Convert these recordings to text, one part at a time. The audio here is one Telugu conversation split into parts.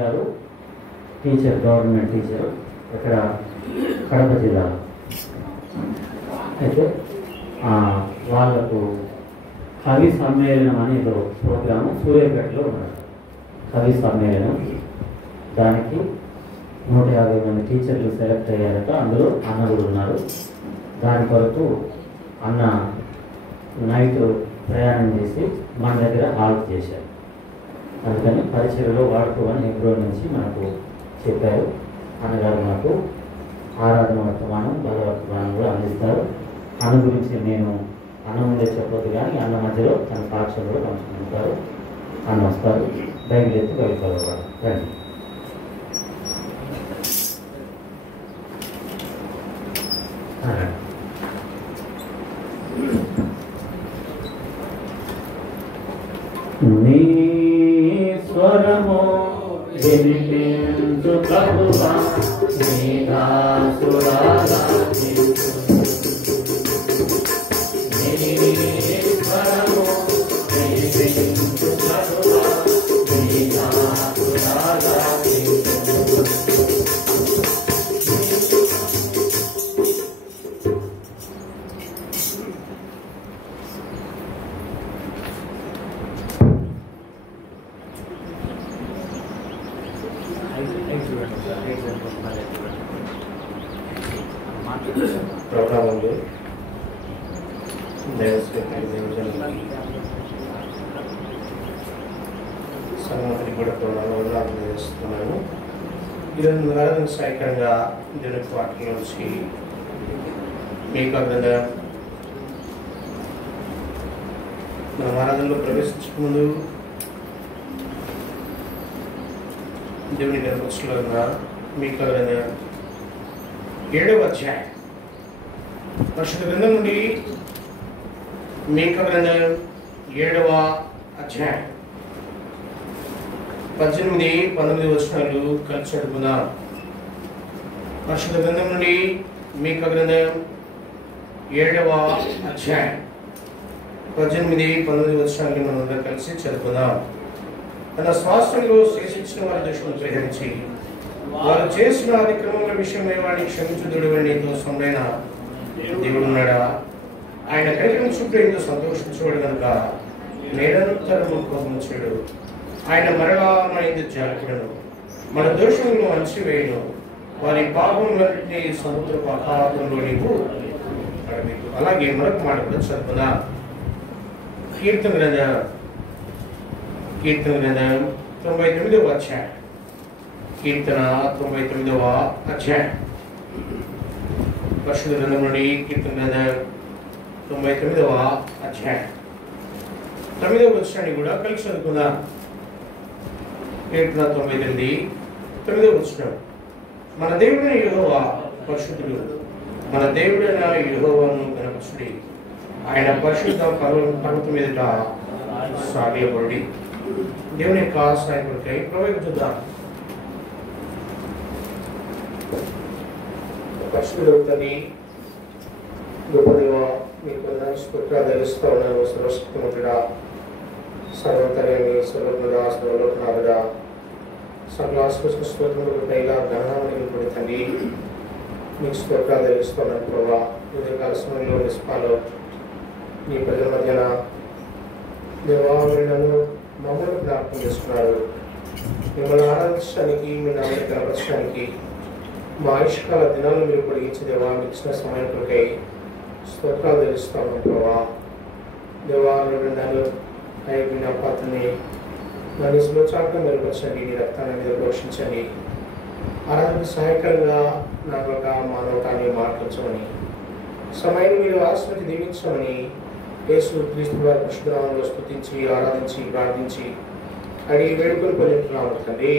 గారు టీచర్, గవర్నమెంట్ టీచరు ఇక్కడ కడప జిల్లా. అయితే వాళ్ళకు కవి సమ్మేళనం అనేది ప్రోగ్రాము సూర్యాపేటలో ఉన్నారు. కవి సమ్మేళనం, దానికి 150 మంది టీచర్లు సెలెక్ట్ అయ్యారట. అందులో అన్న కూడా ఉన్నారు. దాని కొరకు అన్న నైట్ ప్రయాణం చేసి మన దగ్గర హాల్ట్ చేశారు. అందుకని పరిచయలో వాడుకోవని ఎప్పుడో నుంచి మనకు చెప్పారు. అన్నగారు మనకు ఆరాధన వర్తమానం, భగవర్తమానం కూడా అందిస్తారు. అన్న గురించి నేను అన్న ముందే చెప్పొద్దు, కానీ అన్న మధ్యలో తన సాక్ష్యం కూడా పంచుకుంటారు. అన్న వస్తారు, బైబిల్ ఎత్తి వెళ్ళిపోవాలి. రండి. నీ స్వరము వినిపించు ప్రభువా, నీ దాసురాగా స్వరము వినిపించు ప్రభువా, నీ దాసురాగా ప్రోగ్రామ్ ఉంది. సన్మతిని కూడా ప్రోగ్రామ్ చేస్తున్నాను. ఈరోజు ఆరాధన సాయంత్రంగా దేవుని వాక్యం నుంచి మీకు అర్థంగా మనం ఆరాధనలో ప్రవేశించక ముందు దేవుని గర్భంగా మీకు అర్థంగా 7వ అధ్యాయం పరిశుద్ధ గ్రంథం నుండి మీకా గ్రంథం 7వ అధ్యాయం 18-19 వచనాలు కలిసి చదువుకుందాం. పరిశుద్ధ గ్రంథం నుండి మీకా గ్రంథం 7వ అధ్యాయం 18-19 వచనాలు మనం కలిసి చదువుకుందాం. తన స్వాస్థ్యంలో శేషించిన వారి దోషములను గ్రహించి వారు చేసిన అతిక్రమముల విషయమై వాడిని క్షమించుదుడు అని నీతో సొంతైన దేవుడు ఉన్నాడా? ఆయన కనికరం చుట్టూ ఎంతో సంతోషించేవాడు కనుక నిరంతరము కోపించాడు. ఆయన మరలా మన ఇందు జాగ్రత్తను మన దోషములను అణచివేయను. వారి పాపములన్నింటినీ సముద్ర అఖాతంలో నీవు అడవికు. అలాగే మరొక మాట కూడా చదువుకుందాం. కీర్తన గ్రంథం 99వ అధ్యాయం. కీర్తన 99వ అధ్యాయం పరిశుద్ధ గ్రంథం నుండి కీర్తన గ్రంథం 99వ అధ్యాయం 9వ వచనాన్ని కూడా కలిసి చదువుకుందాం. కీర్తన 99 9వ వచనం. మన దేవుడైన యెహోవా పరిశుద్ధుడు, మన దేవుడైన యెహోవాను కనపరచుడి. ఆయన పరిశుద్ధ పర్వతం మీదట సాగిలపడి. దేవుని యొక్క సహాయం కొరకై ప్రవేశిద్దాం. పరిశుద్ధుడవుతుంది గొప్పదేవ, మీకు స్తోత్రాలు ఉన్నాను. సర్వశక్తిమంతుడా, సర్వతర్యామి, సర్వజ్ఞుడా, సర్వలోకనాథుడా, సకల స్తోత్రములకు పైగా జ్ఞానాన్ని తండ్రి, మీకు స్తోత్రాలు తెలుస్తున్నాను. ప్రభావ ఉదయకాల సమయంలో నిస్పాలో నీ ప్రజల మధ్యన దేవాలను మమ్మల్ని జ్ఞాపకం చేసుకున్నారు. మిమ్మల్ని ఆరాధించడానికి, మీ నామని కనపరచడానికి మా ఆయుష్కాల దినాలను మీరు పొడిగించి దేవా, మీకు ఇచ్చిన సమయం కొరకై స్తోత్రాలు తెలుస్తాము. ప్రభావ దేవాలను అయిన పాత్రని నన్ను సులోచాటుగా మెరుగుపరచండి. నీ రక్తాన్ని మీద పోషించండి. ఆరాధనకు సహాయకరంగా నా యొక్క మానవతాన్ని మార్పించమని, సమయాన్ని మీరు ఆశ్రయించి దీవించమని యేసు క్రీస్తు వారి పరిశుద్ధనామంలో స్తుతించి ఆరాధించి ప్రార్థించి అడిగి వేడుకలు పొందుతున్నాము తండ్రి.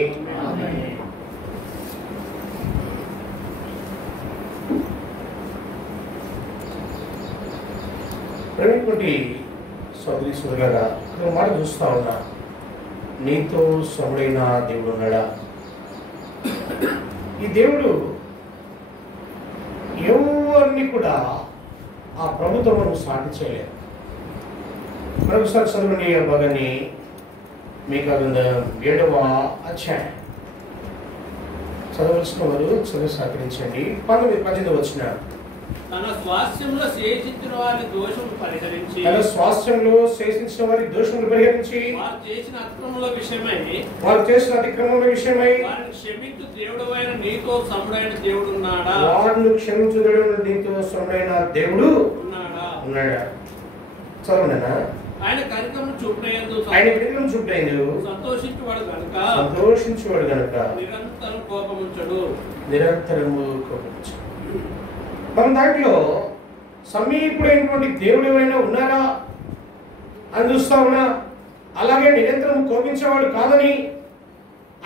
ప్రేమటువంటి సోదరి సోదరులారా, ఒక మాట చూస్తా ఉన్నా, నీతో సముడైన దేవుడు ఉన్నాడా? ఈ దేవుడు ఎవరిని కూడా ఆ ప్రభుత్వం సాటి చేయలేదు. మరొకసారి చదువుని ఆ భాగాన్ని మీకా గ్రంథం 7వ అధ్యాయం చదవలసిన వారు చదివి సహకరించండి. 18 వచ్చిన తన స్వాస్థ్యంలో శేషించిన వారి దోషములు పరిహరించి వారి దోషములు పరిహరించి వారు చేసిన అతిక్రమముల విషయమై వారిని క్షమించు దేవుడైన నీతో సముడైన దేవుడు ఉన్నాడా? వారిని క్షమించు నీతో సముడైన దేవుడు ఉన్నాడా? చదవనా? ఆయన కనికరము చూపుటయందు సంతోషించువాడు గనుక నిరంతరం కోపముంచడు. మన దాంట్లో సమీపుడైనటువంటి దేవుడు ఎవరైనా ఉన్నారా అని చూస్తా ఉన్నా. అలాగే నిరంతరం కోపించేవాడు కాదని,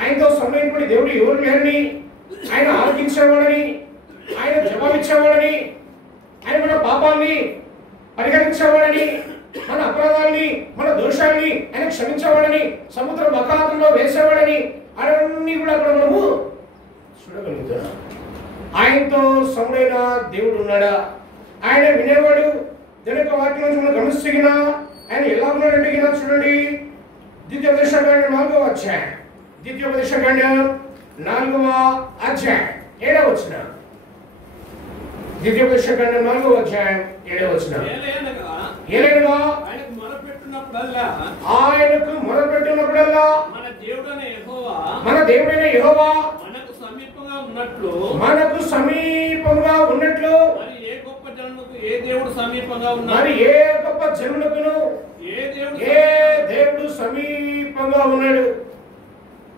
ఆయనతో సమయమైనటువంటి దేవుడు ఎవరు లేరని, ఆయన ఆలోచించేవాడని, ఆయన జవాబిచ్చేవాడని, ఆయన మన పాపాన్ని పరిహరించేవాడని, మన అపరాధాలని మన దోషాలని ఆయన క్షమించేవాడని, సముద్ర బకాతంలో వేసేవాడని, అవన్నీ కూడా అక్కడ మనము చూడగలుగుతున్నాం. ఆయనతో సముడైన దేవుడు ఉన్నాడా? ఆయన వినేవాడు. దేవుని యొక్క వాక్యం నుంచి మనం గమనిస్తున్నా ఆయన ఎలా ఉన్నాడంటే చూడండి, ద్వితీయోపదేశకాండం 4వ అధ్యాయం, 7వ వచనం. ద్వితీయోపదేశకాండం 4వ అధ్యాయం 7వ వచనం. ఏలైనగా ఆయనకు మొరపెట్టినప్పుడల్లా మన దేవుడైన యెహోవా మనకు సమీపంగా ఉన్నట్లు మరి ఏ గొప్ప జనులకు ఏ దేవుడు సమీపంగా ఉన్నాడు.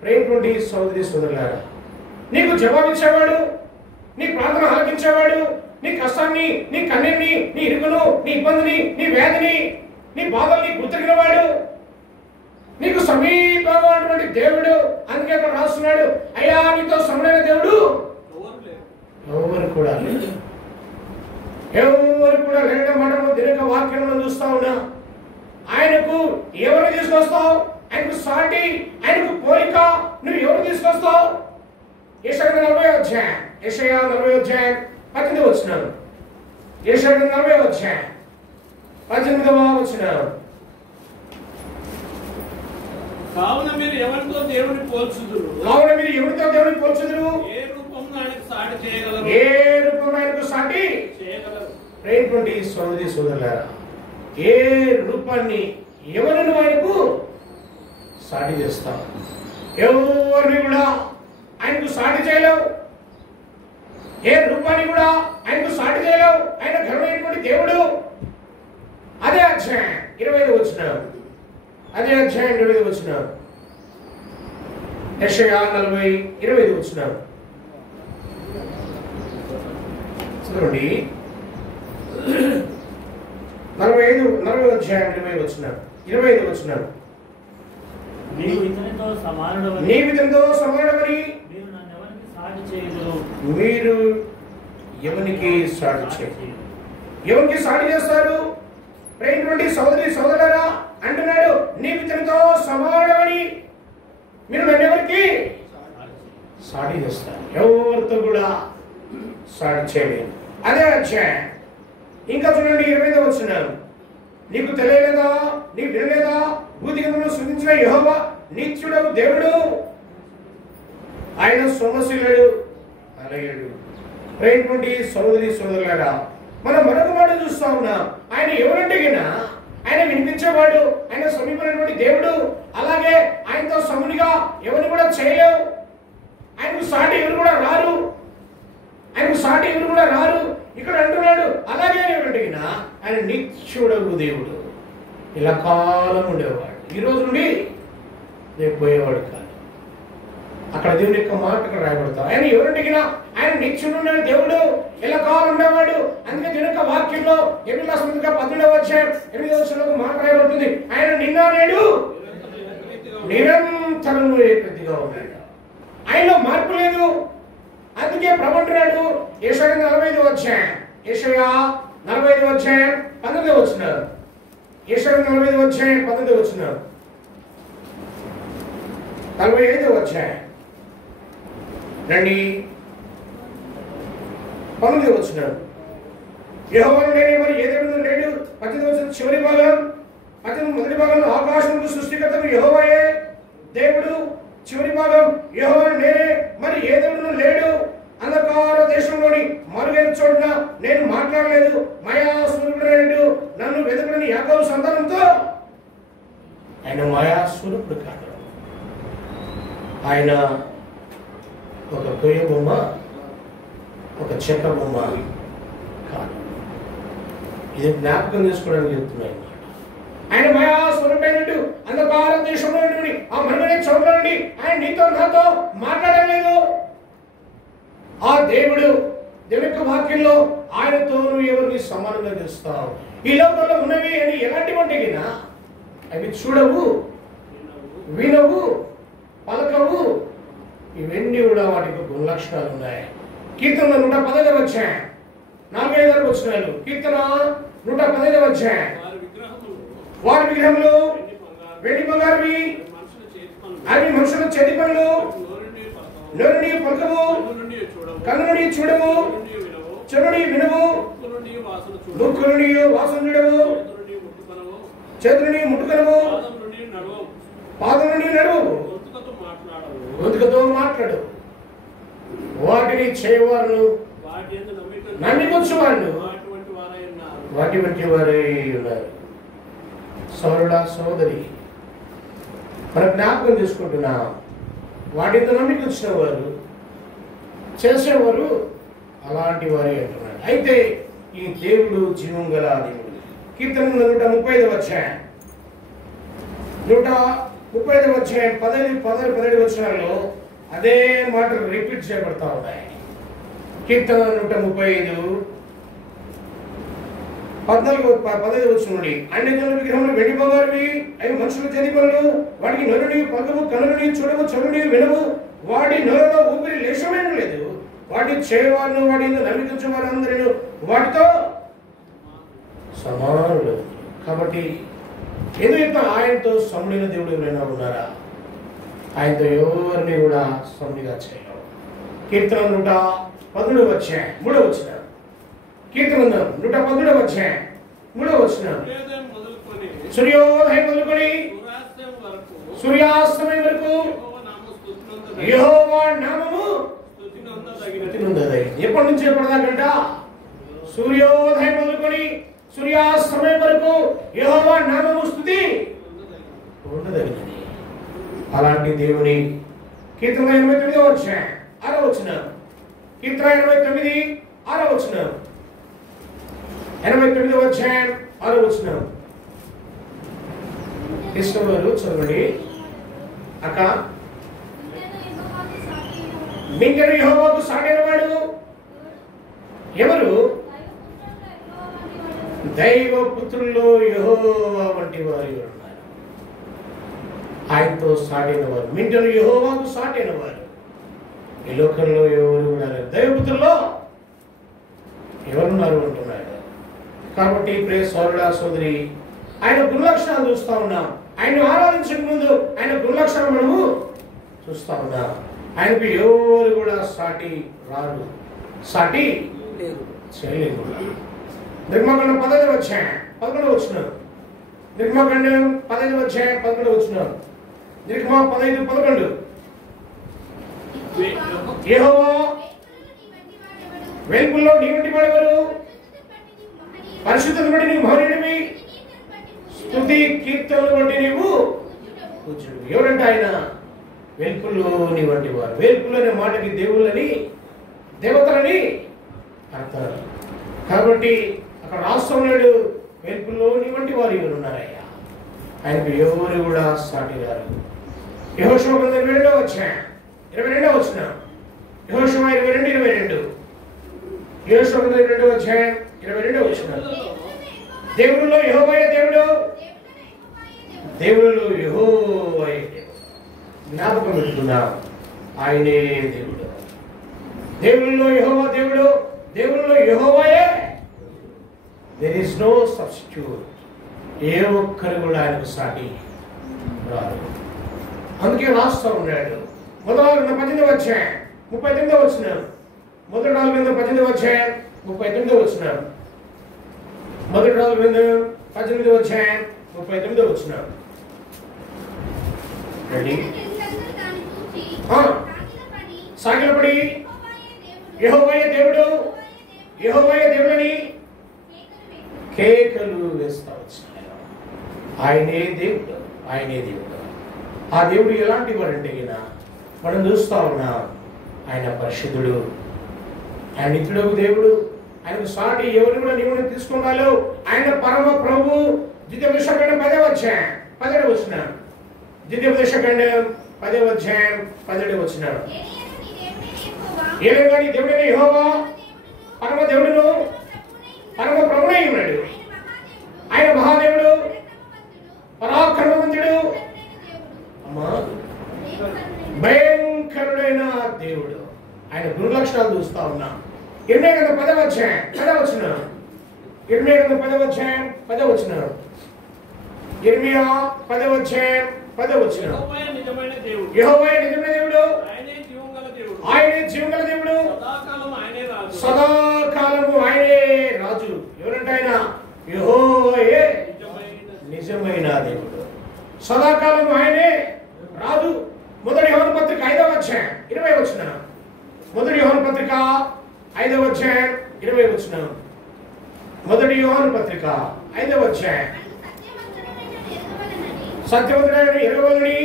ప్రేమటువంటి సోదరి సోదరులారా, నీకు జవాబిచ్చేవాడు, నీ ప్రార్థన ఆలకించేవాడు, నీ కష్టాన్ని, నీ కన్నీని, నీ ఇరుగును, నీ ఇబ్బందిని, నీ వ్యాధిని, నీ బాధల్ని గుర్తిరిగినవాడు, నీకు సమీపంగా ఉన్నటువంటి దేవుడు. అందుకే అక్కడ రాస్తున్నాడు, అయ్యా నీతో సముడైన దేవుడు ఎవరు కూడా లేని మాట దీని వాక్యంలో చూస్తా ఉన్నా. ఆయనకు ఎవరు తీసుకొస్తావు? ఆయనకు సాటి, ఆయనకు పోలిక నువ్వు ఎవరు తీసుకొస్తావు? యెషయా 40వ అధ్యాయం 18వ వచనం. యెషయా 40వ అధ్యాయం 18వ వచనం. కావున మీరు ఎవరితో దేవుని పోల్చుదురు? ఏ రూపంలో ఆయనకు సాటి చేయగలరు? ప్రేమటువంటి సోదరి సోదరులారా, ఏ రూపాన్ని ఎవరిని ఆయనకు సాటి చేస్తావు? ఎవరిని కూడా ఆయనకు సాటి చేయలేవు. ఏ రూపాన్ని కూడా ఆయనకు సాటి చేయలేవు. ఆయన ఘనమైనటువంటి దేవుడు. అదే అధ్యాయం 25వ వచనం. యెషయా 40:25 వచనం. చూడండి, 40వ అధ్యాయం 25 వచనం. నీవు ఇతనితో సమానుడవని మీరు ఎవరికి సాటి చేయరు. ఎవరికి సాటి చేస్తారు? ప్రేమటువంటి సోదరి సోదరులారా అంటున్నాడు, నీవు ఇతనితో సమానుడవని మీరు నన్ను ఎవరికి సాటి చేస్తారు? ఎవరితో కూడా సాటి చేయలేదు. అదే అధ్యాయం ఇంకా చూడండి, 25వ వచనం. నీకు తెలియలేదా, నీకు వినలేదా, భూతి కింద సృష్టించిన యెహోవా నిత్యుడగు దేవుడు, ఆయన సోమశీలుడు అలయుడు. ప్రేమటువంటి సోదరి సోదరులారా, మనం మరొక మాట చూస్తా ఉన్నాం. ఆయన ఎవరంటే ఆయన వినిపించేవాడు, ఆయన సమీపమైనటువంటి దేవుడు. అలాగే ఆయనతో సమునిగా ఎవరు కూడా చేయలేవు. ఆయనకు సాటి ఎవరు కూడా రారు. ఇక్కడ అంటున్నాడు, అలాగే ఎవరంటే ఆయన నిత్యుడగు దేవుడు, ఇలా కాలం ఉండేవాడు. ఈ రోజు నుండి రేపు పోయేవాడు కాదు. అక్కడ దేవుని యొక్క మాట ఇక్కడ రాయబడతాం. ఆయన ఎవరంటే ఆయన నిత్యుడున్న దేవుడు, ఇలా కాలం ఉండేవాడు. అందుకే దేవుని యొక్క వాక్యంలో 12వ అధ్యాయం 8వ వచనంలో మాట రాయబడుతుంది, ఆయన నిన్న నేడు నిరంతరం ఏకరీతిగా ఉన్నాడు. ఆయనలో మార్పు లేదు. అందుకే ప్రబంటున్నాడు యెషయా 45వ అధ్యాయం 19వ వచనం. యెషయా 45వ అధ్యాయం 19వ వచనం. 45వ అధ్యాయం రండి, 19వ వచనం. యెహోవాను నేనే, మరి ఏ దేవుడు లేడు. 18వ వచనం చివరి భాగం. 18 మొదటి భాగంలో ఆకాశముకు సృష్టికర్తకు యెహోవాయే దేవుడు. చివరి భాగం యెహోవాను నేనే, మరి ఏ దేవుడు లేడు. ఆయన ఒక కొయ్య బొమ్మ, ఒక చెక్క బొమ్మ కాదు. ఇది జ్ఞాపకం చేసుకోవడానికి చెప్తున్నాయి. ఆయన మయా స్వరూపమైనట్టు అంధకార దేశంలో ఆ మనమనే చోట్ల నుండి ఆయన నీతో నాతో మాట్లాడలేదు. ఆ దేవుడు దేవుని యొక్క వాక్యంలో ఆయనతో నువ్వు ఎవరిని సమానంగా చేస్తావు. ఈ లోకంలో ఉన్నవి అని ఎలాంటివంటే అవి చూడవు, వినవు, పలకవు. ఇవన్నీ కూడా వాటికి గుణలక్షణాలు ఉన్నాయి. కీర్తన 115 వచ్చాయి, 4-5 వచ్చినాలు. కీర్తన 115 వచ్చాయి. వారి విగ్రహములు వెండి బంగారువి, అవి మనుషుల చేతి పనులు, నోరుని పలకవు, కన్ను నుండి చూడవు, చెవుని వినవు, ముక్కు నుండి వాసన చూడవు, చేతులని ముట్టుకొనవు, పాదం నుండి నడవవు, గొంతుకతో మాట్లాడు. వాటిని చేయవారు నమ్మికొచ్చు వాళ్ళు వాటి వంటి వారే ఉన్నారు. సోదరుడా సోదరి, మన జ్ఞాపకం చేసుకుంటున్నా, వాటితో నమ్మిక వచ్చిన వారు చేసేవారు అలాంటి వారే అంటున్నాడు. అయితే ఈ దేవుడు జీవం గల దేవుడు. కీర్తన 135 వచ్చాయి, 135 వచ్చాయి, 17 వచ్చినాల్లో అదే మాటలు రిపీట్ చేయబడతా ఉన్నాయి. కీర్తన 135 14-15 వచ్చినండి. అన్ని జనుల విగ్రహములు వెండి బంగారువి, అవి మనుషుల చేతి పనులు, వాటికి నోరుని పలకవు, కన్నుని చూడవు, చెవుని వినవు, వాటి నోరులో ఊపిరి లేశమైన లేదు. వాటి చేయవారు వాటిని నమ్మికించే వారందరూ వాటితో సమానులు. కాబట్టి ఎందుకు ఆయనతో సముడైన దేవుడు ఎవరైనా ఉన్నారా? ఆయనతో ఎవరిని కూడా సముడిగా చేయలేవు. కీర్తన 113 వచ్చాయి, 3 వచ్చిన. కీర్తన 113 వచ్చాయి, 3 వచ్చిన. సూర్యోదయం మొదలుకొని సూర్యాస్తమయం వరకు యెహోవా నామము ఎప్పటి నుంచి ఎప్పటిదాకంట? సూర్యోదయం మొదలుకొని సూర్యాస్తమయం వరకు యెహోవా నామము స్తుతి ఉండదగినది. అలాంటి దేవుని కీర్తన 89 వచ్చాయి, 6 వచ్చిన. కీర్తన 89, 6 వచ్చిన. 89 వచ్చాయి, 6 వచ్చిన. ఇష్టవారు చదవండి అక్క. మింగరు యెహోవాకు సాటైన వాడు ఎవరు? దైవ పుత్రుల్లో యెహోవా వంటి వారు ఉన్నారు. ఆయనతో సాటైన వారు, మింటను యెహోవాకు సాటైన వారు ఈ లోకంలో ఎవరు కూడా లేరు. దైవపుత్రుల్లో ఎవరున్నారు అంటున్నాడు. కాబట్టి ప్రియ సోదరుడా సోదరి, ఆయన గుణలక్షణాలు చూస్తా ఉన్నాం. ఆయన ఆరాధించక ముందు ఆయన గుణలక్షణాలు మనము చూస్తా ఉన్నాం. ఆయనకు ఎవరు కూడా సాటి రారు, సాటి చేయలేదు. నిర్మకాండం 15 వచ్చాయి, 11 వచ్చిన. నిర్మకాండం 15 వచ్చాయి, 11 వచ్చిన. నిర్మా 15, 11. యెహోవా వెలుగులో నీ వంటి వాడెవరు? పరిశుద్ధతను బట్టి నీవు మహనీయుడివి, స్తుతి కీర్తనలు బట్టి నీవు పూజ్యుడు. ఎవరంటే ఆయన వెలుపుల్లో నీ వంటి వారు. వెలుపులు అనే మాటకి దేవుళ్ళని దేవతలని అర్థం. కాబట్టి అక్కడ రాస్తూ ఉన్నాడు, వెలుపుల్లో నీ వంటి వారు ఎవరు ఉన్నారయ్యా? ఆయనకు ఎవరు కూడా సాటి గారు. యెహోషువ 22 వచ్చాయి, 22 వచ్చిన. యెహోషువ 22. యెహోషువ 22 వచ్చాయి, 22 వచ్చిన. దేవుళ్ళలో యెహోవాయే దేవుడు, దేవుళ్ళు యెహోవాయే దేవుడు. జ్ఞాపకం పెట్టుకున్నా, ఆయనే దేవుడు. దేవుళ్ళలో యెహోవా దేవుడు, దేవుళ్ళలో యెహోవాయే. There is no substitute. ఏ ఒక్కరు కూడా ఆయనకు సాటి రాదు. అందుకే రాస్తూ ఉన్నాడు. మొదటి 18 వచ్చాయి, 39 వచ్చిన. మొదటి 18 వచ్చాయి, 39 వచ్చిన. మొదటి 18 వచ్చాయి, 39 వచ్చిన. సాగిలపడి యెహోవాయే దేవుడు, యెహోవాయే దేవుడని కేకలు వేస్తా వచ్చినాడు. ఆయనే దేవుడు, ఆయనే దేవుడు. ఆ దేవుడు ఎలాంటి వాడంటే మనం చూస్తా ఉన్నాం. ఆయన పరిశుద్ధుడు, ఆయన నిత్యుడు దేవుడు, ఆయనకు సాటి ఎవరు కూడా నీవు తీసుకున్నాడు. ఆయన పరమ ప్రభు. ద్వితీయోపదేశకాండం 10వ అధ్యాయం 17వ వచనం. ద్వితీయోపదేశకాండం 10వ అధ్యాయం 17వ వచనం. ఏలయనగా నీ దేవుడైన యెహోవా పరమ దేవుడును పరమ ప్రభువై ఉన్నాడు. ఆయన మహాదేవుడు, పరాక్రమవంతుడు, అమ్మా భయంకరుడైన దేవుడు. ఆయన గుణలక్షణాలు చూస్తా ఉన్నాం. ఇర్మియా గ్రంథం 10వ అధ్యాయం 10వ వచనం. ఇర్మియా గ్రంథం 10వ అధ్యాయం 10వ వచనం. ఇర్మియా 10వ అధ్యాయం 10వ వచనం. యెహోవా నిజమైన దేవుడు, యెహోవా నిజమైన దేవుడు, ఆయనే జీవగల దేవుడు, ఆయనే జీవగల దేవుడు, సదాకాలం ఆయనే రాజు, సదాకాలము ఆయనే రాజు. ఎవరంటే ఆయన యెహోవాయే నిజమైన దేవుడు, సదాకాలము ఆయనే రాజు. మొదటి యోహాను పత్రిక 5వ అధ్యాయం 20వ వచనం. మొదటి యోహాను పత్రిక 5వ అధ్యాయం 20వ వచనం. మొదటి యోహాను పత్రిక 5వ అధ్యాయం. సత్యవంతుడైన ఎరుగవలని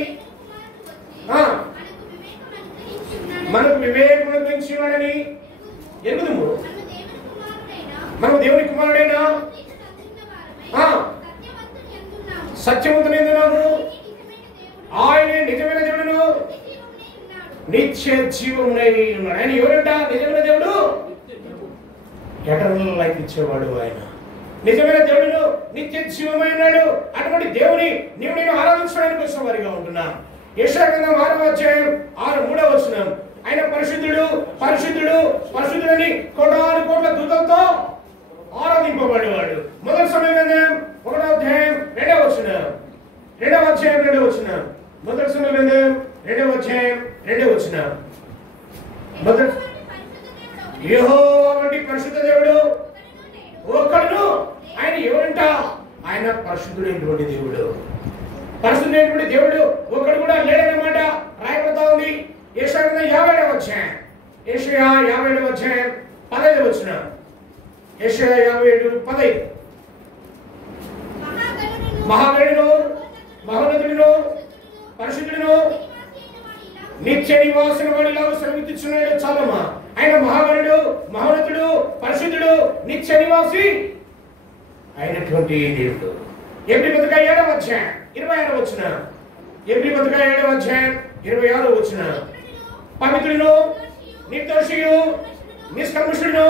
మనకు వివేకం అనుగ్రహించినాడని ఎరుగుదుము. మనము దేవుని కుమారుడైన సత్యవంతుని ఎందున్నాము. ఆయనే నిజమైన దేవుడును నిత్య జీవమునై ఉన్నాడు. ఆయన ఎవరంట? నిజమైన దేవుడు, ఎటర్నల్ లైఫ్ ఇచ్చేవాడు. ఆయన నిజమైన దేవుడును నిత్య జీవమై ఉన్నాడు. అటువంటి దేవుని నీవు నేను ఆరాధించడానికి వచ్చిన వారిగా ఉంటున్నా. యెషయా గ్రంథం 6వ అధ్యాయం 3వ వచనం. ఆయన పరిశుద్ధుడు పరిశుద్ధుడు పరిశుద్ధుడని కోటాను కోట్ల దూతలతో ఆరాధింపబడేవాడు. మొదటి సమూయేలు గ్రంథం 1వ అధ్యాయం 2వ వచనం. 2వ అధ్యాయం 2వ వచనం. మొదటి సమూయేలు గ్రంథం 2వ అధ్యాయం 2వ వచనం. మొదటి యెహోవా వంటి పరిశుద్ధ దేవుడు ఒక్కడును. ఆయన ఎవరంట? ఆయన పరిశుద్ధుడైనటువంటి దేవుడు. పరిశుద్ధుడైనటువంటి దేవుడు ఒక్కడు కూడా లేడనమాట రాయబడతా ఉంది. యెషయా 57వ అధ్యాయం. యెషయా 57వ అధ్యాయం 15వ వచనం. యెషయా 57:15. మహాగణుడు మహోన్నతుడు పరిశుద్ధుడు నిత్య నివాసిన వాడిలాగా సెలవిస్తున్నాడు. చాలమ్మా. ఆయన మహాగణుడు మహోన్నతుడు పరిశుద్ధుడు నిత్య నివాసి అయినటువంటి దేవుడు. ఎబ్రీ పత్రిక 7వ అధ్యాయం 26వ వచనం. ఎబ్రీ పత్రిక 7వ అధ్యాయం 26వ వచనం. పవిత్రుడు నిర్దోషియు నిష్కల్మషుడు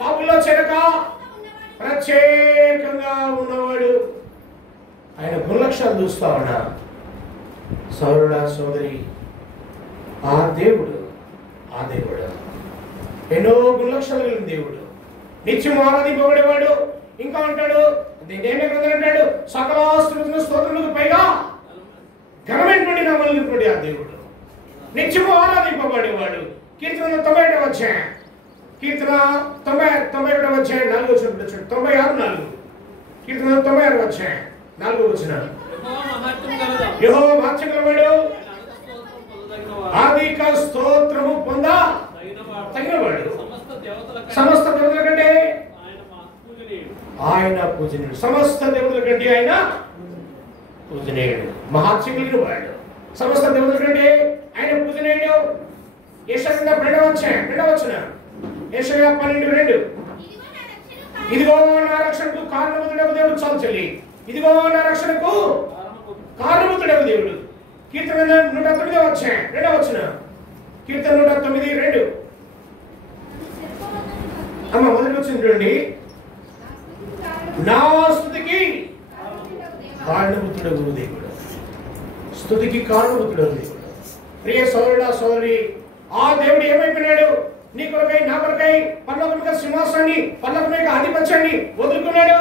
పాపుల్లో చేరక ప్రత్యేకంగా ఉన్నవాడు. ఆయన గుణలక్షణాలు చూస్తా ఉన్నా. సోదరుడా సోదరి, ఆ దేవుడు ఎన్నో గుణలక్షణాలు కలిగిన దేవుడు, నిత్యం ఆరాధింపబడేవాడు. ఇంకా అంటాడు, అంటాడు సకల స్తోత్రములకు పైగా ఘనమైనటువంటి నామములు ఆ దేవుడు నిత్యము ఆరాధింపబడేవాడు. కీర్తన 91వ అధ్యాయం. కీర్తన 91వ అధ్యాయం 4వ వచనం. 96:4. కీర్తన 96వ అధ్యాయం 4వ వచనం. యెహోవా మహత్యం గలవాడు, అధిక స్తోత్రము తగినవాడు, సమస్త దేవతల కంటే ఆయన పూజనీయుడు. సమస్త దేవతల కంటే ఆయన పూజనీయుడు. మహత్యం కలిగిన వాడు. సమస్త దేవతల కంటే ఆయన పూజనీయుడు. యెషయా 2వ అధ్యాయం 2వ వచనం. యెషయా 12:2. ఇదిగో నా రక్షణకు కారణభూతుడగు దేవుడు. చాలు చెల్లి. ఇదిగో నా రక్షణకు కారణభూతుడగు దేవుడు. కీర్తన 109వ అధ్యాయం 2వ వచనం. కీర్తన 109:2. అమ్మ మొదటి వచనం చూడండి. నా స్తుతికి కారణభూతుడగు దేవుడు. స్తుతికి కారణభూతుడగు దేవుడు. ప్రియ సోదరుడా సోదరి, ఆ దేవుడు ఏమైపోయినాడు? నీ కొరకై నా కొరకై పరలోకముగా సింహాసనాన్ని పరలోకముగా ఆధిపత్యాన్ని వదులుకున్నాడు.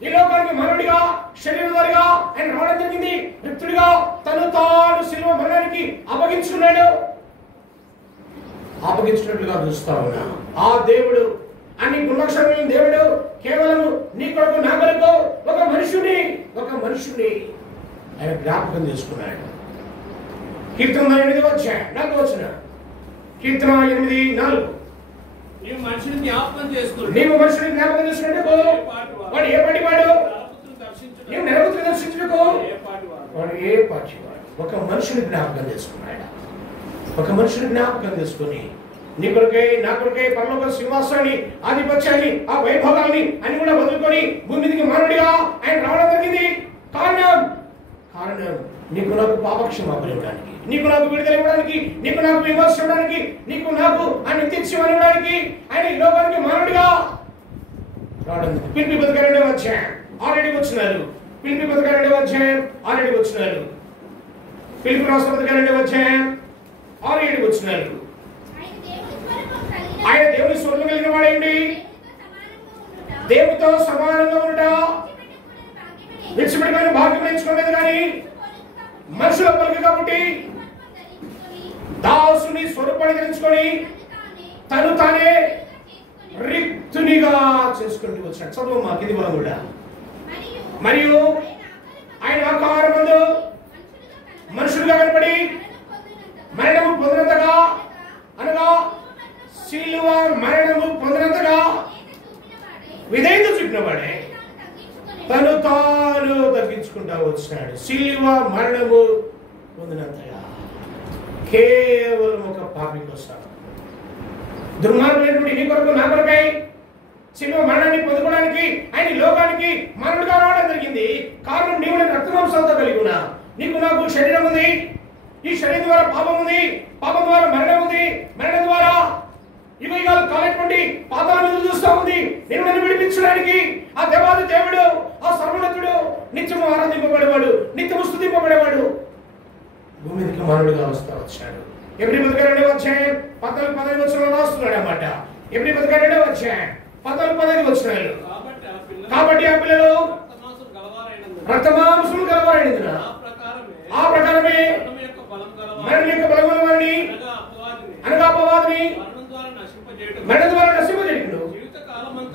ఈ లోకానికి మానవుడిగా శరీరధారిగా ఆయన రావడం జరిగింది. మృతుడిగా తను తాను శిలువ మరణానికి అప్పగించినట్లుగా చూస్తా ఉన్నా. ఆ దేవుడు అన్ని గుణలక్షణమైన దేవుడు కేవలం నీ కొరకు నా కొరకు ఒక మనుషుని ఆయన జ్ఞాపకం చేసుకున్నాడు. కీర్తన 8వ అధ్యాయం 4వ వచనం. కీర్తన 8:4. నీవు మనిషిని జ్ఞాపకం చేసుకున్నాడు. వాడు ఏ పాటి వాడు? నీవు నరపుత్రుని దర్శించుటకు వాడు ఏ పాటి వాడు? ఒక మనుషుని జ్ఞాపకం చేసుకున్నాడు. ఒక మనుషుని జ్ఞాపకం చేసుకుని నీ కొరకై నా కొరకై పరలోక సింహాసనాన్ని, ఆధిపత్యాన్ని, ఆ వైభవాన్ని అన్ని కూడా వదులుకొని భూమి మీదకి మానవుడిగా ఆయన రావడం జరిగింది. కారణం నీకు నాకు పాపక్షమాపణ ఇవ్వడానికి, నీకు నాకు విడుదల ఇవ్వడానికి, నీకు నాకు విమర్శ ఇవ్వడానికి, నీకు నాకు ఆ నిత్యత్వం ఇవ్వడానికి ఆయన ఈ లోకానికి మానవుడిగా రావడం. పిలిపి 12వ అధ్యాయం ఆల్రెడీ వచ్చినారు. పిలిపి 12వ అధ్యాయం ఆల్రెడీ వచ్చినారు. పిలిపి రాష్ట్ర 12వ అధ్యాయం 6-7 వచ్చినారు. ఆయన దేవుని స్వరూపం కలిగిన వాడేంటి? దేవునితో సమానంగా ఉండుట విడిచిపెట్టుకుని భాగ్యం నేర్చుకోలేదు. కానీ మనుషుల పలుకు కాబట్టి దాసుని స్వరూపాన్ని ధరించుకొని తను తానే రిక్తునిగా చేసుకుంటూ వచ్చాడు. చదువు మా కింది మనం కూడా. మరియు ఆయన ఆకారమందు మనుషులుగా కనబడి మరణము పొందినంతగా, అనగా శిలువ మరణము పొందినంతగా విధేయత చూపినవాడే తను తాను తగ్గించుకుంటా వచ్చినాడు. శిలువ మరణము పొందినంతగా కేవలం ఒక పాపి కోసం, దుర్మార్గులైనటువంటి నీ కొరకు నా కొరకై శిలువ మరణాన్ని పొందుకోవడానికి ఆయన లోకానికి మరణుడిగా రావడం జరిగింది. కారణం నీవు నేను రక్తమాంసాలతో కలిగి ఉన్నా. నీకు నాకు శరీరం ఉంది. ఈ శరీరం ద్వారా పాపం ఉంది, పాపం ద్వారా మరణం ఉంది, మరణం ద్వారా యుగాలు కాలేటువంటి పాతాలను ఎదురు చూస్తూ ఉంది. నేను నన్ను విడిపించడానికి ఆ దేవాది దేవుడు, ఆ సర్వోన్నతుడు, నిత్యము ఆరాధింపబడేవాడు, నిత్యము స్తుతింపబడేవాడు భూమి మీదకి మానవుడిగా వచ్చాడు. ఎబ్రీ 12వ అధ్యాయం 14-15 వచనంలో రాస్తున్నాడు అన్నమాట. ఎబ్రీ 12వ అధ్యాయం 14-15 వచనాలు. కాబట్టి ఆ పిల్లలు రక్తమాంసములు గలవారైనందున ఆ ప్రకారమే మరణం యొక్క బలముల వారిని, అనగా అపవాదిని మరణ ద్వారా నశింపజేయును.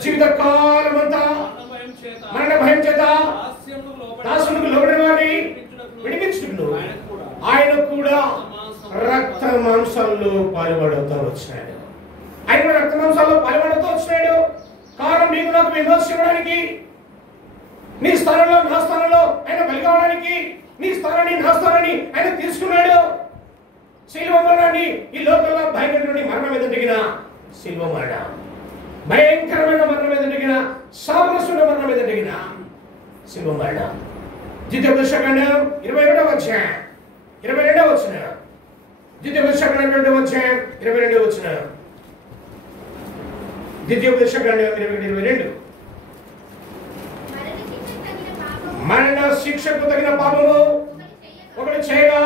జీవితకాలమంతా మరణ భయం చేత దాసునికి లోబడిన వారిని విడిపించును. ఆయన కూడా రక్త మాంసాల్లో పాల్పడుతూ వచ్చినాడు. ఆయన కూడా రక్త మాంసాల్లో పాల్పడుతూ వచ్చినాడు. కారణం నీకు నాకు విమర్శ ఇవ్వడానికి, నీ స్థానంలో నా స్థానంలో ఆయన బలి కావడానికి, నీ స్థానాన్ని నా స్థానాన్ని ఆయన తీసుకున్నాడు. శిలువ మరణాన్ని, ఈ లోకంలో భయంకరమైన మరణం మీద దిగిన శిలువ మరణం, భయంకరమైన మరణం మీద దిగిన, శాపగ్రస్తుల మరణం మీద దిగిన శిలువ మరణం. ద్వితీయోపదేశకాండం 21వ అధ్యాయం 22వ వచనం. ద్వితీయోపదేశకాండం 22వ అధ్యాయం 22వ వచనం. ద్వితీయోపదేశకాండం 22. మరణ శిక్షకు తగిన పాపము ఒకటి చేయగా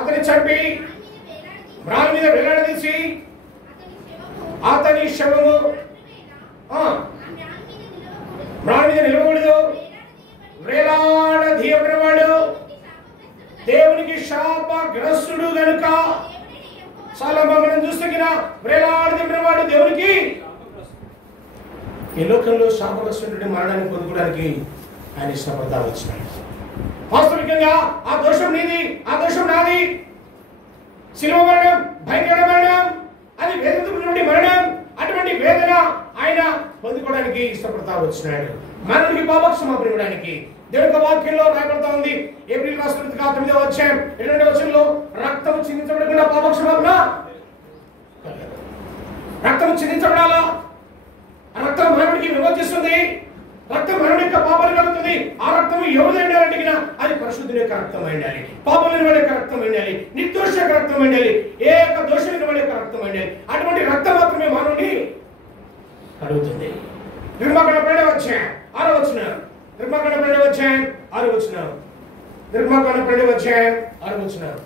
అతని చంపి రాళ్ళ మీద వేలాడదీసి అతని శవము రాళ్ళ మీద నిలవకూడదు. వేలాడదీయబడినవాడు దేవునికి శాపగ్రస్తుడు గనుక, చాలా మనం చూస్తున్న వేలాడదీయబడినవాడు దేవునికి ఈ లోకంలో శాపగ్రస్తుడి మరణాన్ని పొందుకోవడానికి ఆయన ఇష్టపడతా వచ్చినాడు. వాస్తవికంగా ఆ దోషం నీది, ఆ దోషం నాది. శిలువ మరణం భయంకర మరణం, అది వేదన నుండి మరణం. అటువంటి వేదన ఆయన పొందుకోవడానికి ఇష్టపడతా వచ్చినాడు. మరణుడికి పాపక్షమాపణ ఇవ్వడానికి దేవుని వాక్యంలో రాయబడతా ఉంది. ఏప్రిల్ రాష్ట్ర 9వ అధ్యాయం 2వ వచనంలో రక్తం చిందించబడకుండా పాపక్షమాపణ, రక్తం చిందించబడాలా. రక్తం మరణుడికి విమోచిస్తుంది. రక్తం మరణం యొక్క పాపాలు కలుగుతుంది. ఆ రక్తం ఎవరు ఎండాలంటే అది పరిశుద్ధుని యొక్క రక్తం ఎండాలి, పాపం నిలబడే యొక్క రక్తం ఎండాలి, నిర్దోష యొక్క రక్తం ఎండాలి, ఏ యొక్క దోషం నిలబడే యొక్క రక్తం ఎండాలి. అటువంటి రక్తం మాత్రమే మానవుని కలుగుతుంది. నిర్మాకాండ 2వ అధ్యాయం 6వ వచనం. నిర్మాకాండ 2వ అధ్యాయం 6వ వచనం. నిర్మాకాండ 2వ అధ్యాయం 6వ వచనం.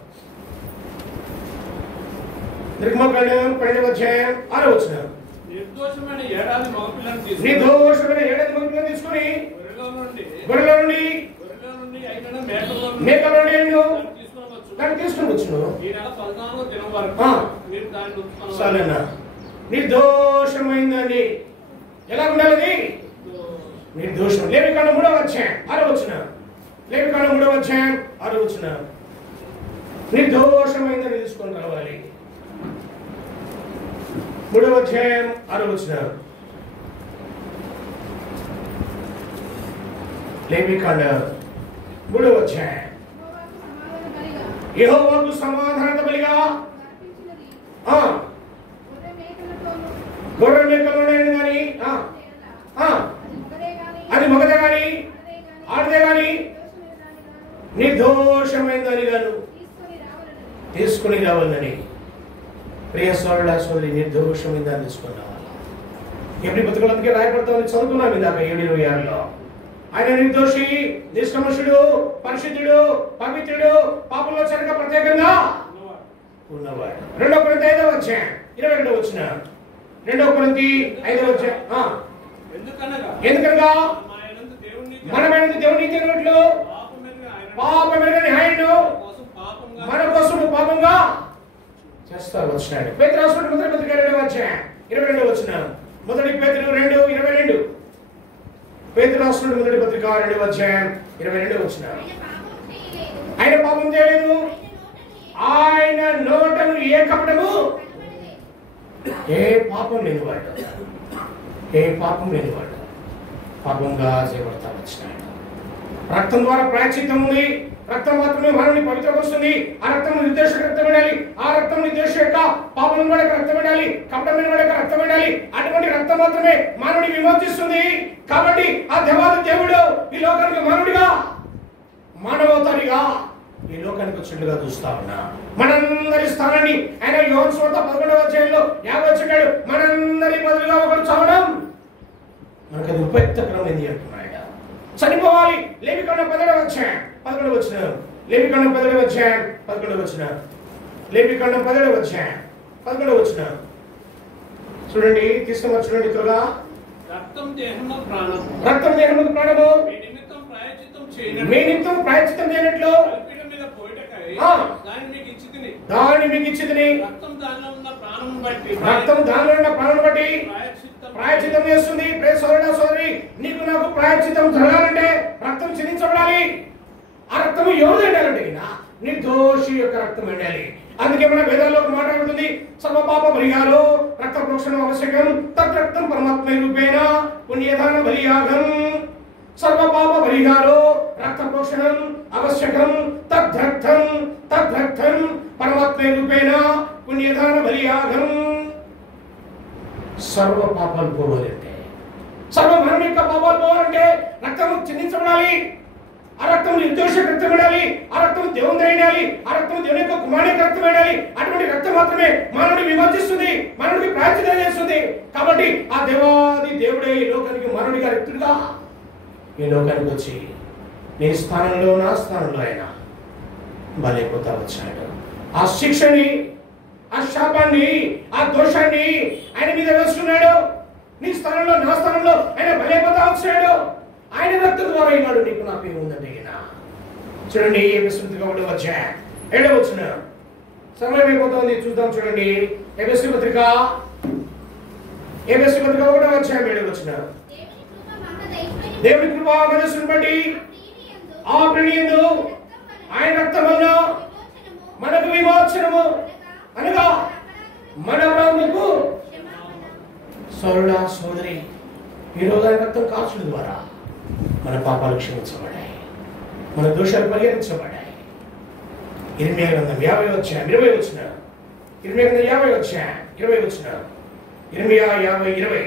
నిర్మాకాండ 2వ అధ్యాయం 6వ వచనం. నిర్దోషమైన ఏడాది మగపిల్లను తీసుకొని గొర్రెల నుండి మేకల నుండి దాన్ని తీసుకొని వచ్చును. సరేనా, నిర్దోషమైందని ఎలా ఉండాలి? నిర్దోషం. లేవికాండం 3వ అధ్యాయం 6వ వచనం. లేవికాండం 3వ అధ్యాయం 6వ వచనం. నిర్దోషమైందని తీసుకొని రావాలి. 3వ అధ్యాయం 6వ వచనం. లేవికాండం 3వ అధ్యాయం యెహోవాకు సమాధాన బలిగా గొర్రె మేకలోనైనా కానీ అది మగదే కానీ ఆడదే కానీ నిర్దోషమైనదని గాను తీసుకుని రావాలని. ప్రియ సోదరుడా సోదరి, నిర్దోషమైన దాన్ని తీసుకుని రావాలి. ఎప్పుడు బతుకులందుకే రాయపడతామని చదువుకున్నాం ఇందాక 7:26లో. ఆయన నిర్దోషి, నిష్కమషుడు, పరిశుద్ధుడు, పవిత్రుడు, పాపంలో చెరక ప్రత్యేకంగా ఉన్నవాడు. 2 కొరింథీ 5:22 2 కొరింథీ 5:22 ఎందుకనగా మనమైనందు దేవుని నీతి అన్నట్లు పాపమెరుగని ఆయనను మన కోసం పాపంగా చేస్తా వచ్చినాడు. పేతురు రాసిన మొదటి పత్రిక 2:22 మొదటి పేతురు 2:22 పేతురు రాసిన మొదటి పత్రిక 2:22 ఆయన పాపం చేయలేదు, ఆయన నోటను ఏ కపటము ఏ పాపం లేనివాడు పాపంగా చేయబడతా వచ్చినాడు. రక్తం ద్వారా ప్రాయశ్చిత్తం ఉంది. రక్తం మాత్రమే మానవుని పవిత్రపరుస్తుంది. ఆ రక్తం నిర్దోష రక్తం ఉండాలి. ఆ రక్తం నిర్దోష యొక్క పాపం వాడికి రక్తం ఉండాలి, కపటమైన వాడికి రక్తం ఉండాలి. అటువంటి రక్తం మాత్రమే మానవుని విమోచిస్తుంది. కాబట్టి ఆ దేవాది దేవుడు ఈ లోకానికి మానవుడిగా మానవతారిగా ఈ లోకానికి వచ్చినట్టుగా చూస్తా ఉన్నా. మనందరి స్థానాన్ని ఆయన యోహాను సువార్త 11:50 చెప్పాడు. మనందరి బదులుగా ఒకడు చావడం మనకు అది ఉపయుక్తకరమైంది అంటున్నాడు. చనిపోవాలి. లేవికాండం 11:11 లేవికాండం 11:11 లేవికాండం 11:11 చూడండి, తీసుకుని చూడండి త్వరగా. రక్తం దేహమునకు ప్రాణము మీ నిమిత్తం ప్రాయశ్చిత్తం చేయనట్లు దానిని మీకు ఇచ్చితిని. రక్తం దానిలో ఉన్న ప్రాణం బట్టి ప్రాయశ్చిత్తం చేస్తుంది. సోదరుడా సోదరి, నీకు నాకు ప్రాయశ్చిత్తం జరగాలంటే రక్తం చెందించబడాలి. ఆ రక్తము ఎవరు ఎండాలంటే నిర్దోషి యొక్క రక్తం ఎండాలి. అందుకే మన వేదాల్లో మాట్లాడుతుంది, సర్వపాప పరిహారో రక్త ప్రోక్షణం ఆవశ్యకం, తద్రక్తం పరమాత్మ రూపేణ పుణ్యదాన బలియాగం. సర్వపాప పరిహారో రక్త ప్రోక్షణం ఆవశ్యకం, తద్రక్తం పరమాత్మ రూపేణ పుణ్యదాన బలియాగం. సర్వ పాపాలు పోవాలంటే, సర్వ మరణం యొక్క పాపాలు పోవాలంటే రక్తం చెందించబడాలి. ఆ రక్తం నిర్దోష రక్తం ఉండాలి. ఆ రక్తం దేవుని ఉండాలి. ఆ రక్తం దేవుని యొక్క కుమారుని రక్తం ఉండాలి. అటువంటి రక్తం మాత్రమే మానవుని విమోచిస్తుంది, మానవుడికి ప్రాయశ్చిత్తం చేస్తుంది. కాబట్టి ఆ దేవాది దేవుడే ఈ లోకానికి మానవుడిగా రక్తుడుగా ఈ లోకానికి వచ్చి నీ స్థానంలో నా స్థానంలో ఆయన బలైపోతా వచ్చాడు. ఆ శిక్షని, ఆ శాపాన్ని, ఆ దోషాన్ని ఆయన మీద వేసుకున్నాడు. నీ స్థానంలో నా స్థానంలో ఆయన బలైపోతా వచ్చాడు. ఆయన రక్తం ద్వారా ఈనాడు నీకు నాకు ఏముందంటే చూడండి. ఎఫెసీ పత్రిక 1:7 సమయం అయిపోతుంది, చూద్దాం. చూడండి ఎఫెసీ పత్రిక 1:7 దేవుని కృపా మనస్సును బట్టి ఆ ప్రణీయందు ఆయన రక్తం వలన మనకు విమోచనము అనగా మన ప్రాణముకు. సోదరుడా సోదరి, ఈరోజు ఆయన రక్తం కాల్చడం ద్వారా మన పాపాలు క్షమించబడ్డాయి, మన దోషాలు పరిహరించబడ్డాయి. ఇర్మియా గ్రంథం 50:20 ఇర్మియా గ్రంథం 50:20 ఇర్మియా 50:20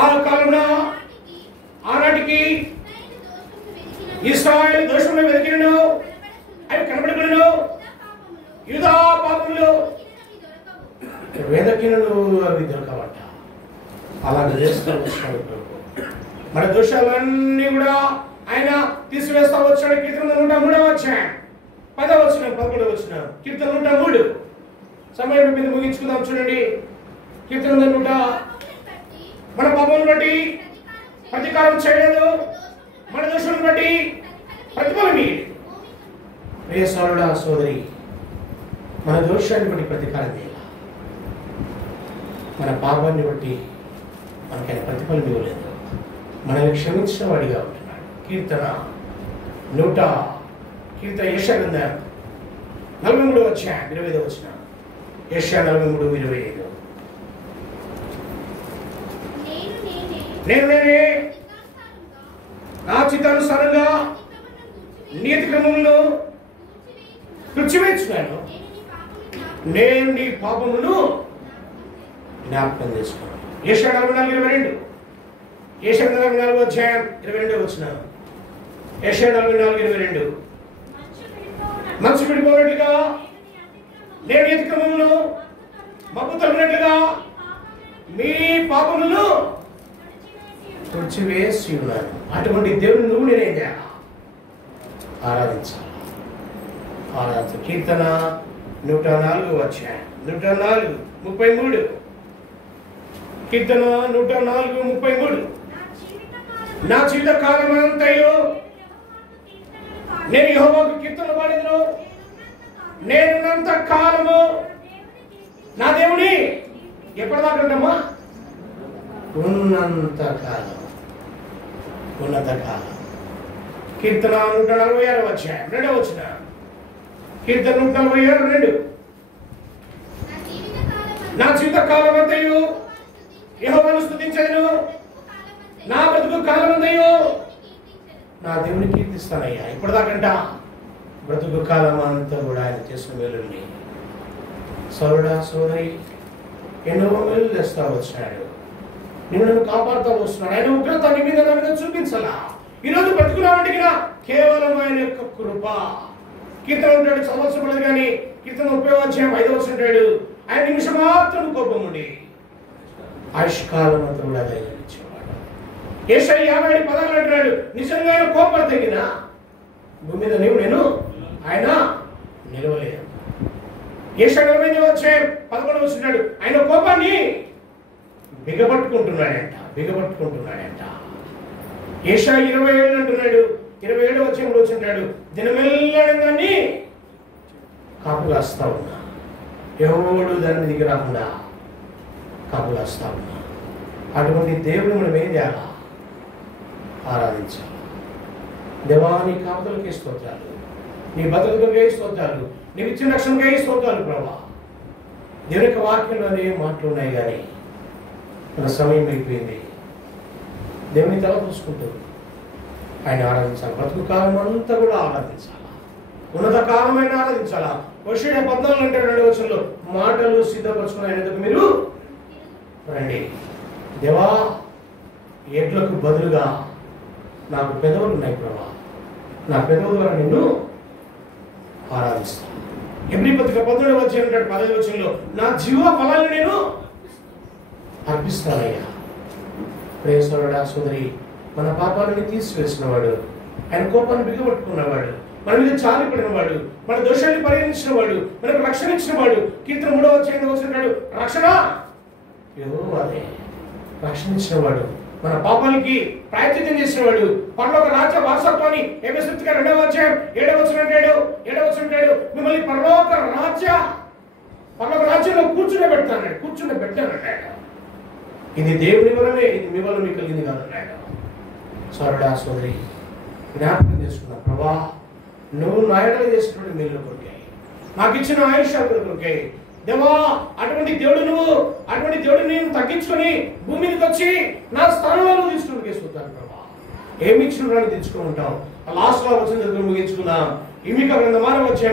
ఆ కాలమున ఆనాటికి ఇశ్రాయేలు దోషములు వెతికినను అవి కనబడకును, యూదా పాపములు వెతికినను అవి దొరకవట. అలాగే చేస్తూ వచ్చాడు. మన దోషాలన్నీ కూడా ఆయన తీసివేస్తా వచ్చాడు. కీర్తన 103 10 కీర్తన 103 సమయం మీద ముగించుకుందాం. చూడండి కీర్తన 100 మన పాపములను బట్టి ప్రతీకారం చేయలేదు, మన దోషాలను బట్టి ప్రతిఫలం ఇయ్యలేదు. ప్రియ సోదరుడా సోదరి, మన దోషాన్ని బట్టి ప్రతీకారం చేయాలి, మన పాపాన్ని బట్టి మనకైనా ప్రతిఫలం ఇవ్వలేదు. మనల్ని క్షమించిన వాడిగా ఉంటున్నాడు. కీర్తన యెషయా గ్రంథం 43:25 యెషయా 43:25 నేను నేనే నా చిత్తానుసారంగా నీ అతిక్రమములను తుడిచివేయుచున్నాను. నేను నీ పాపమును జ్ఞాపకం చేసుకున్నాను. యెషయా 44:22. యెషయా 44:22. యెషయా 44:22. మనసు విడిపోయినట్లుగా నేను అతిక్రమములను మబ్బు తొలగినట్లుగా మీ పాపములను తుడిచివేసి ఉన్నాను. అటువంటి దేవుని నువ్వు నేనేం చేయాలి? ఆరాధించాలి. కీర్తన 104:104:33. కీర్తన 104:33. నా జీవిత కాలమంతయు నేను యెహోవాకు కీర్తనలు పాడెదను. నేనున్నంత కాలము నా దేవుని ఎప్పటిదాకా ఉంటామా? ఉన్నంత కాలం. కీర్తన 146:2. కీర్తన 146:2. నా జీవిత కాలం అంతయు యెహోవాను స్తుతించెదను. నా బ్రతుకు కాలమంతయు నా దేవుని కీర్తిస్తానయ్యా. ఇప్పటిదాకంట బ్రతుకు కాలం అంతా కూడా ఆయన చేసిన మేలుని. సోదరుడా సోదరి, ఎన్నో మేలు చేస్తా వచ్చాడు. నిన్ను కాపాడుతూ వస్తున్నాడు. ఆయన ఉగ్రత నీ మీద నా మీద చూపించాలా? ఈరోజు బ్రతుకున్నామంటే కేవలం ఆయన యొక్క కృప. కీర్తన ఉంటాడు, చదవలసిపడదు కానీ కీర్తన 30:5 ఉంటాడు. ఆయన నిమిషం మాత్రం కోపం ఉండి ఆయుష్కాలం అంతా కూడా ధైర్యం ఇచ్చేవాడు. యెషయా 50:16 అంటున్నాడు, నిజంగా ఆయన కోపం తగిన భూమి మీద నేను ఆయన నిలవలేదు. యెషయా 40:11 ఉంటాడు, ఆయన కోపాన్ని బిగబట్టుకుంటున్నాడంట. యెషయా 27 అంటున్నాడు, 27 వచ్చాడు, దినమెల్లడాన్ని కాపు కాస్తా ఉన్నా, ఎవడు దాని మీదకి రాకుండా కాపు కాస్తా ఉన్నా. అటువంటి దేవుని మనం ఏం చేయాలా? ఆరాధించాలి. దేవాని కాపుదలకి స్తోత్రాలు, నీ బతుకులకే స్తోత్రాలు, నీకు ఇచ్చిన రక్షణకే స్తోత్రాలు ప్రభా. దేవుని యొక్క వాక్యంలోనే మాటలు ఉన్నాయి కానీ మన సమయం అయిపోయింది. దేవుని తల చూసుకుంటూ ఆయన ఆరాధించాలి. బ్రతుకు కాలం అంతా కూడా ఆరాధించాలా, ఉన్నత కాలమైన ఆరాధించాలా. హోషేయ 14:2 మాటలు సిద్ధపరచుకుని ఆయన ఎదుగు మీరు రండి. దేవా, ఎడ్లకు బదులుగా నాకు పెదవులు ఉన్నాయి ప్రభా, నా పెదవుల ద్వారా నిన్ను ఆరాధిస్తాను. ఎబ్రీ పత్రిక 15:15 నా జీవ ఫలాన్ని నేను అర్పిస్తానయ్యా. ప్రేసోడా సోదరి, మన పాపాలని తీసివేసినవాడు, ఆయన కోపాన్ని బిగబట్టుకున్నవాడు, మన మీద చాలి పడినవాడు, మన దోషాన్ని పరిగణించిన వాడు, మనకు రక్షణ ఇచ్చిన వాడు. కీర్తన 3:8 రక్షణ యెహోవాదే. రక్షణ ఇచ్చిన వాడు, మన పాపాలకి ప్రాయశ్చిత్తం చేసిన వాడు, పరలోక రాజ్య వారసత్వాన్ని ఎఫెసీయులకు 2:7 మిమ్మల్ని పరలోక రాజ్యంలో కూర్చునే పెట్టానన్నాడు. ఇది దేవుని వలనే, ఇది మీ వల్ల మీకు కలిగింది కాదన్నాడు. సోదరుడా సోదరి, జ్ఞాపకం చేసుకున్నా ప్రభా, నువ్వు నా ఎడల చేసినటువంటి మేలు కొరికాయి, నాకు ఇచ్చిన ఆయుష్యాల కొరికాయి. దేవా, అటువంటి దేవుడు నేను తగ్గించుకొని భూమి మీదకి వచ్చి నా స్థానంలో తీసుకుని కేసుకుంటాను ప్రభా. ఏమి ఇచ్చిన వాడిని తెచ్చుకుని ఉంటాం. లాస్ట్ లో వచ్చిన దగ్గర ముగించుకుందాం. ఈ మీకు అక్కడ వచ్చిన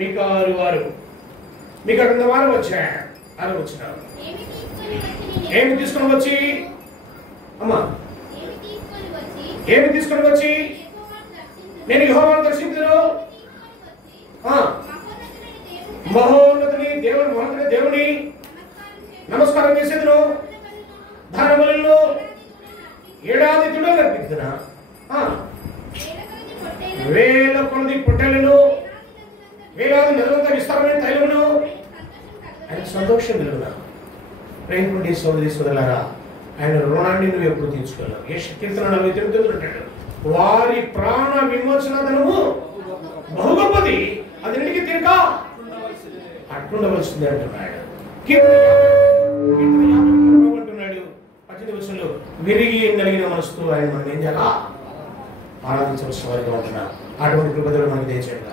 మీకు 6 మీకు అక్కడ వచ్చిన ఏమి తీసుకొని వచ్చి అమ్మా ఏమి తీసుకొని వచ్చి నేను యెహోవాను దర్శించును, మహోన్నతుని దేవుని నమస్కారం చేసేదును, దాన బలులను ఏడాది తుడలు అర్పించుదునా, వేల కొలది పొట్టెలను, వేలాది నదులంతా విస్తారమైన తైలమును ఆయన సంతోషం కలుగునా. ప్రేమటువంటి సోదరి సోదరులారా, ఆయన రుణాన్ని నువ్వు ఎప్పుడు తీర్చుకోలేవు. కీర్తన 49 అంటాడు, వారి ప్రాణ విమోచన ధనము బహు గొప్పది, అది ఇంటికి తిరగ అట్టుండవలసింది అంటున్నాడు. కీర్తన 50 అంటున్నాడు 18 విరిగి నలిగిన మనసుతో ఆయన మనం ఏం చేయాలా? ఆరాధించవలసిన వారిగా ఉంటున్నా. అటువంటి కృపదలు మనకి దయచేయండి.